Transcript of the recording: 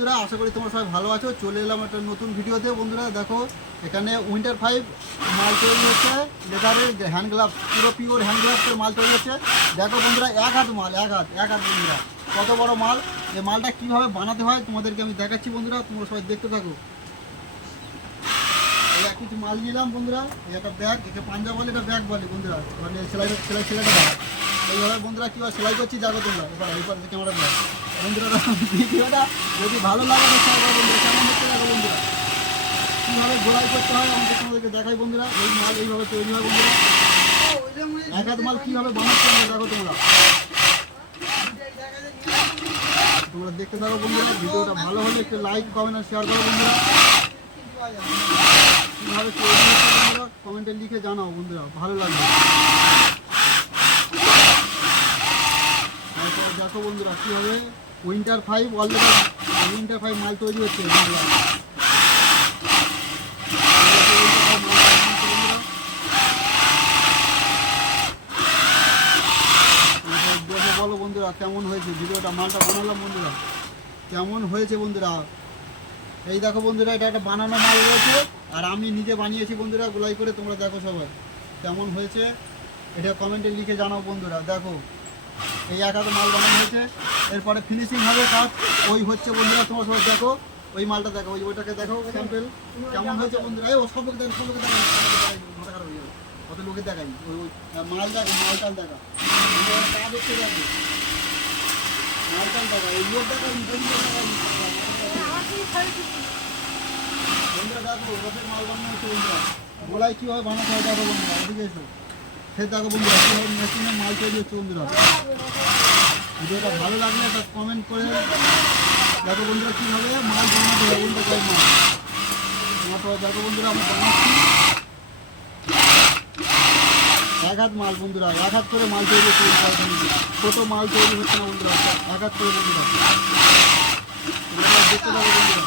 বন্ধুরা, আশা করি তোমরা সবাই ভালো আছো। চলে এলাম একটা নতুন ভিডিওতে। বন্ধুরা, দেখো, এখানে উইন্টার ফাইভ মাল তৈরি হচ্ছে। লেদারের হ্যান্ড গ্লাভস, পুরো পিওর হ্যান্ড গ্লাভসের মাল তৈরি হচ্ছে। দেখো বন্ধুরা, এক হাত মাল, এক হাত এক হাত বন্ধুরা। কত বড় মাল, এই মালটা কীভাবে বানাতে হয় তোমাদেরকে আমি দেখাচ্ছি বন্ধুরা, তোমরা সবাই দেখতে থাকো। এক কিছু মাল নিলাম বন্ধুরা একটা ব্যাগ একে পাঞ্জাব বলে, এটা ব্যাগ বলে বন্ধুরা। মানে সেলাই সেলাই সেলাইটা দেখা বন্ধুরা সেলাই যদি ভালো লাগে বন্ধুরা। কেমন বন্ধুরা। কীভাবে গোড়াই করতে হয়, আমাদের তোমাদেরকে দেখাই বন্ধুরা। এই মাল এইভাবে তৈরি হয় বন্ধুরা। এক কীভাবে বানাচ্ছে আমরা দেখো তোমরা। তোমরা দেখতে থাকো বন্ধুরা, ভিডিওটা ভালো হলে একটু লাইক কমেন্ট আর শেয়ার করো বন্ধুরা। কীভাবে কমেন্টে লিখে জানাও বন্ধুরা, ভালো লাগবে। দেখো বন্ধুরা, কীভাবে winter five already winter five মাল তৈরি হচ্ছে বন্ধুরা বলো বন্ধুরা, কেমন হয়েছে? ভিডিওটা, মালটা বানালাম বন্ধুরা। কেমন হয়েছে বন্ধুরা? এই দেখো বন্ধুরা, এটা একটা বানানো মাল রয়েছে, আর আমি নিজে বানিয়েছি বন্ধুরা, গোলাই করে তোমরা দেখো সবাই। কেমন হয়েছে? এটা কমেন্টে লিখে জানাও বন্ধুরা, দেখো। এই এক হাতে মাল বানানো হয়েছে। এরপরে ফিনিশিং হবে কাজ। ওই হচ্ছে বন্ধুরা তোমার সবাই দেখো। ওই মালটা দেখো ওই ওইটাকে দেখো স্যাম্পেল কেমন হয়েছে বন্ধুরা? ও সব লোক দেখো সব লোকে দেখাই লোকে দেখাই, হয়ে যাবে কত লোকে দেখাই ওই মাল দেখো মালটাল দেখা। কাজ হচ্ছে দেখো মালটাল দেখা এই লোক দেখা দেখা বন্ধুরা দেখো রথের মাল বানানো হচ্ছে বন্ধুরা। গোলায় কীভাবে বানাতে হয় দেখো বন্ধুরা এদিকে এসো। সে বন্ধুরা মেশিনে মাল তৈরি হচ্ছে বন্ধুরা। ভিডিওটা ভালো লাগলে একটা কমেন্ট করে দেখো বন্ধুরা কীভাবে মাল বানাতে হয় বন্ধুরা কয় মাল দেখো বন্ধুরা এক হাত মাল বন্ধুরা, এক হাত করে মাল তৈরি হচ্ছে ছোটো মাল তৈরি হচ্ছে না বন্ধুরা, এক হাত করে বন্ধুরা। দেখতে থাকো বন্ধুরা।